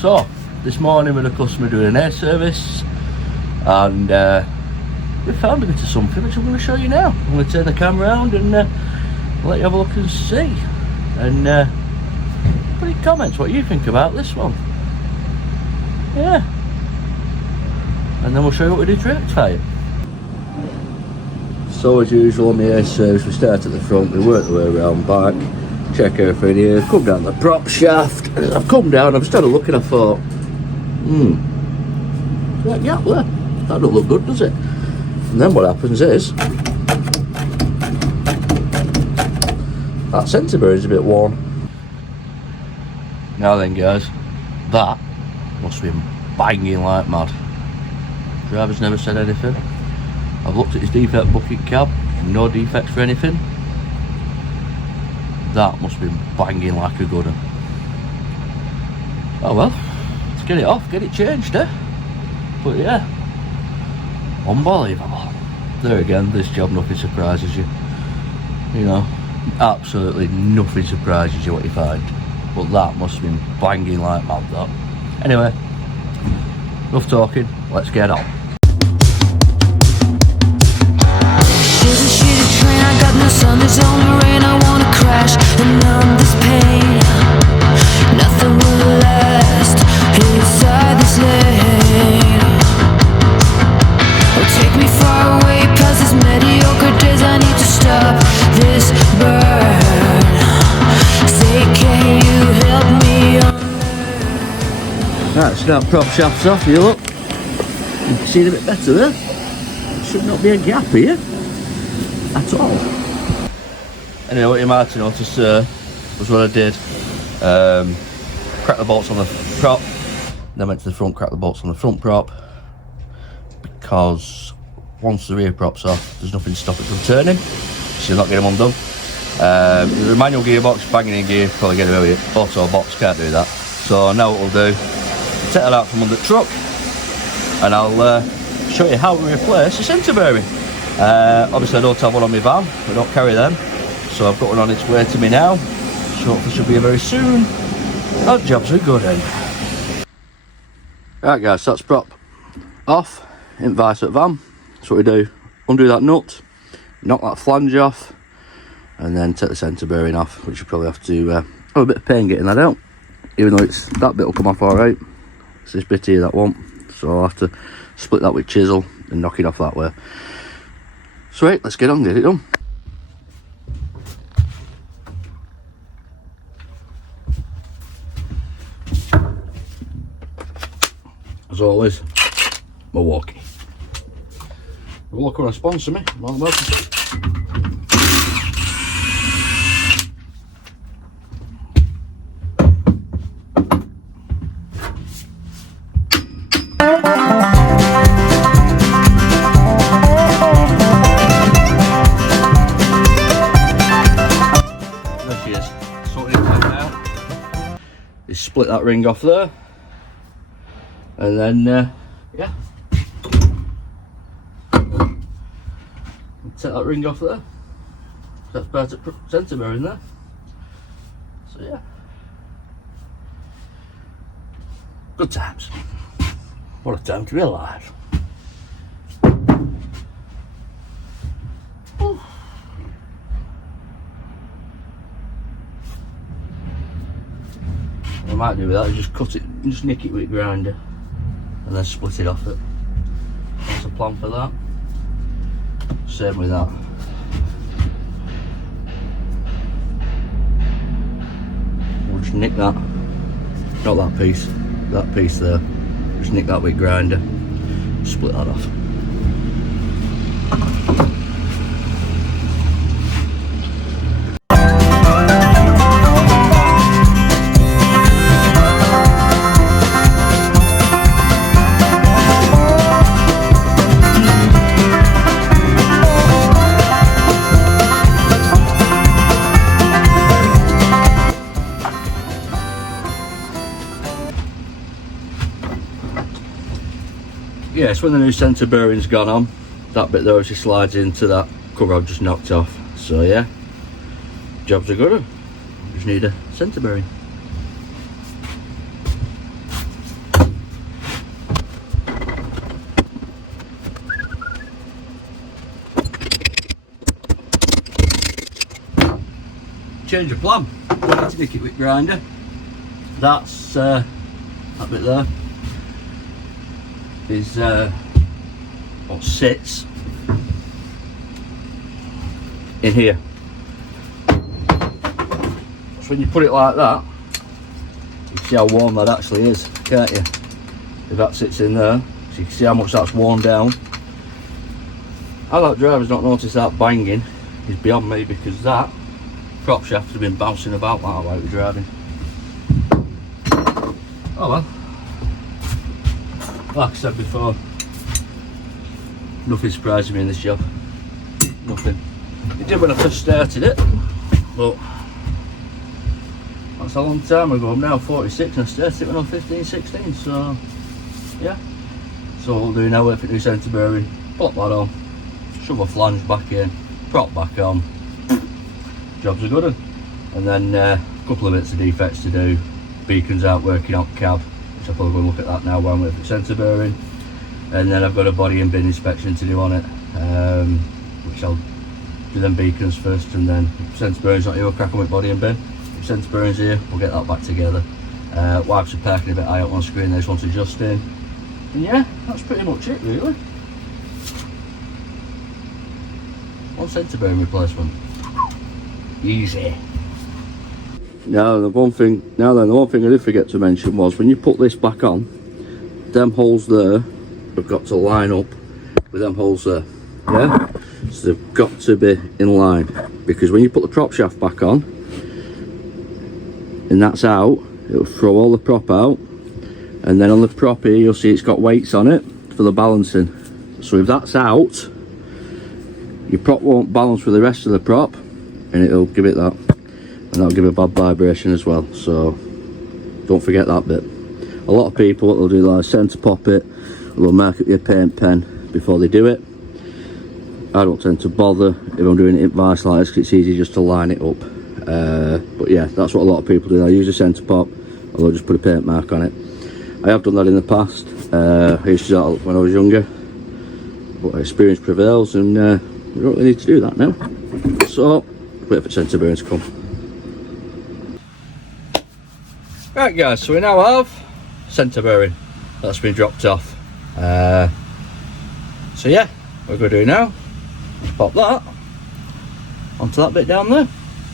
So, this morning with a customer doing an air service, and we found a bit of something which I'm going to show you now. I'm going to turn the camera around and let you have a look and see. And put in comments what you think about this one. Yeah. And then we'll show you what we do to rectify it. So as usual on the air service, we start at the front, we work the way around back, check everything here, come down the prop shaft. As I've come down, I've started looking, I thought, that gap there, that don't look good, does it? And then what happens is, that centre bearing is a bit worn. Now then guys, that must be banging like mad. Driver's never said anything. I've looked at his defect bucket cab, no defects for anything. That must be banging like a good one. Oh well, let's get it off, get it changed, eh? But yeah, unbelievable. There again, this job, nothing surprises you. You know, absolutely nothing surprises you what you find. But that must have been banging like mad, that. Anyway, enough talking, let's get on. Sun, there's only rain, I wanna crash and numb this pain. Nothing will last inside this lane. Oh, take me far away past these mediocre days. I need to stop this burn. Say, can you help me unlearn? Right, so that prop shaft's off, you look. You can see it a bit better there. There should not be a gap here at all. Anyway, what you might have noticed was what I did. Crack the bolts on the prop, then went to the front, crack the bolts on the front prop, because once the rear prop's off, there's nothing to stop it from turning, so you're not getting them undone. The manual gearbox, banging in gear, probably get away with it. Auto box, can't do that. So now what we'll do, take that out from under the truck, and I'll show you how we replace the centre bearing. Obviously I don't have one on my van, we don't carry them. So I've got one on its way to me now, so hopefully should be here very soon. That job's a good end. Right guys, so that's prop off, in vice at van. So what we do, undo that nut, knock that flange off, and then take the centre bearing off, which you probably have to have a bit of pain getting that out. Even though it's that bit will come off alright, it's this bit here that won't. So I'll have to split that with chisel and knock it off that way. So right, let's get on, get it done. As always, Milwaukee. If you look want to sponsor me, more than welcome. There she is. Sorted it out now. You split that ring off there. And then, yeah, take that ring off there. That's part of centre bearing there. So yeah, good times. What a time to be alive. Ooh. What I might do with that is just cut it, just nick it with a grinder, and then split it off it. That's the plan for that. Same with that. We'll just nick that, not that piece there. Just nick that with a grinder, split that off. Yes, when the new centre bearing's gone on, that bit there actually slides into that cover I've just knocked off. So yeah, jobs are good. Just need a centre bearing. change of plan. Don't need to nick it with grinder. That's that bit there is what sits in here. So when you put it like that, you can see how warm that actually is, can't you? If that sits in there, so you can see how much that's worn down. How that driver's not noticed that banging is beyond me, because that prop shaft has been bouncing about that while we're driving. Oh well. Like I said before, nothing surprising me in this job. Nothing. It did when I first started it, but that's a long time ago. I'm now 46 and I started it when I'm 15, 16, so yeah. So what we'll do now, wait for new centre bearing, pop that on, shove a flange back in, prop back on, jobs are good. And then a couple of bits of defects to do, beacons out working out cab, which I'll probably go and look at that now while I'm waiting for centre bearing. And then I've got a body and bin inspection to do on it, which I'll do them beacons first, and then if centre bearing's not here, we'll crack on with body and bin. If centre bearing's here, we'll get that back together. Wipes are parking a bit high up on screen, this one's adjusting. And yeah, that's pretty much it really. One centre bearing replacement. Easy. Now the one thing I did forget to mention was when you put this back on, them holes there have got to line up with them holes there. Yeah? So they've got to be in line, because when you put the prop shaft back on and that's out, it'll throw all the prop out, and then on the prop here you'll see it's got weights on it for the balancing. So if that's out, your prop won't balance with the rest of the prop, and it'll give it that, and that'll give it a bad vibration as well. So don't forget that bit. A lot of people, what they'll do, they'll centre pop it, or they'll mark it with a paint pen before they do it. I don't tend to bother if I'm doing it in vice like this, because it's easy just to line it up. But yeah, that's what a lot of people do. They'll use a centre pop, or they'll just put a paint mark on it. I have done that in the past. I used to do that when I was younger, but experience prevails, and we don't really need to do that now. So wait for centre bearing to come. Right guys, so we now have centre bearing that's been dropped off. So yeah, what we're going to do now is pop that onto that bit down there.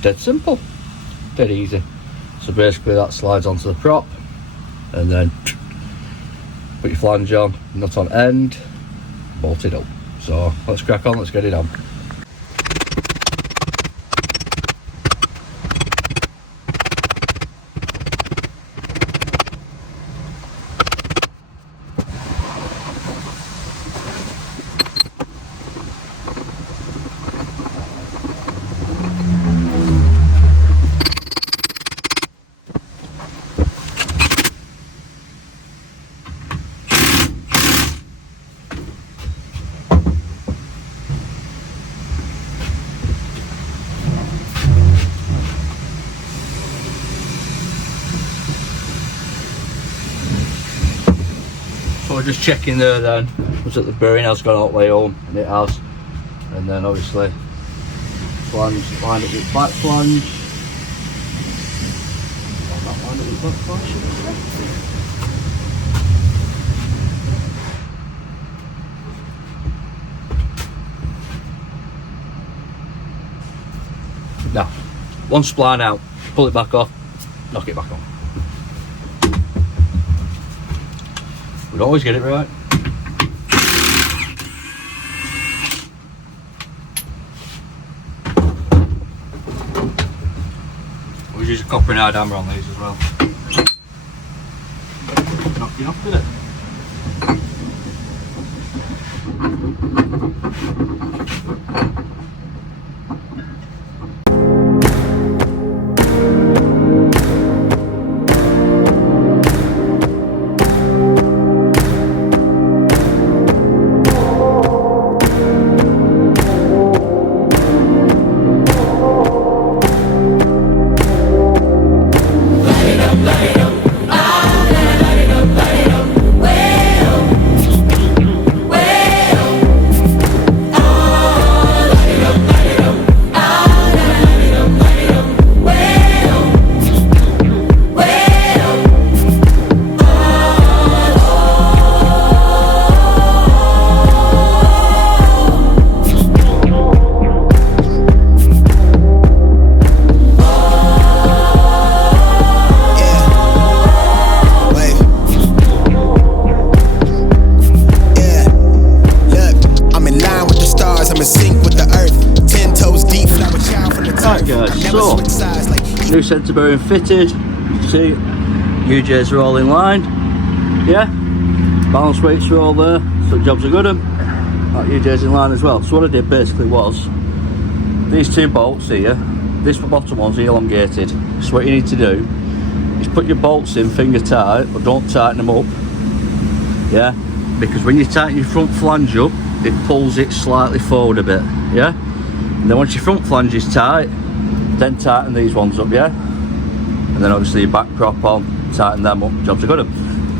Dead simple, dead easy. So basically that slides onto the prop, and then put your flange on, nut on end, bolt it up. So let's crack on, let's get it on. We're just checking there then, was that the bearing has gone all the way home, and it has. And then obviously flange lined up with back flange. Not lined up with back flange, should I say? Now, one spline out, pull it back off, knock it back on. We always get it right. Always use a copper and hard hammer on these as well. Knock you off with it. centre bearing fitted. See, UJs are all in line. Yeah, balance weights are all there, so jobs are good. That UJ's in line as well. So what I did basically was, these two bolts here, this bottom one's elongated. So what you need to do is put your bolts in finger tight, but don't tighten them up. Yeah, because when you tighten your front flange up, it pulls it slightly forward a bit. Yeah, and then once your front flange is tight, then tighten these ones up. Yeah, and then obviously your back prop on, tighten them up, jobs are good.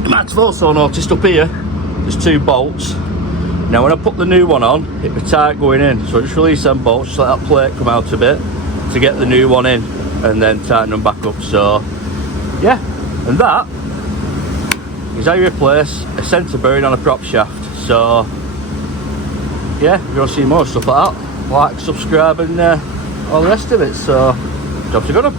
You might have also noticed up here, there's two bolts. Now when I put the new one on, it was tight going in, so I just release them bolts, just let that plate come out a bit to get the new one in, and then tighten them back up. So yeah, and that is how you replace a centre bearing on a prop shaft. So yeah, if you want to see more stuff like that, like, subscribe and all the rest of it. So jobs are good.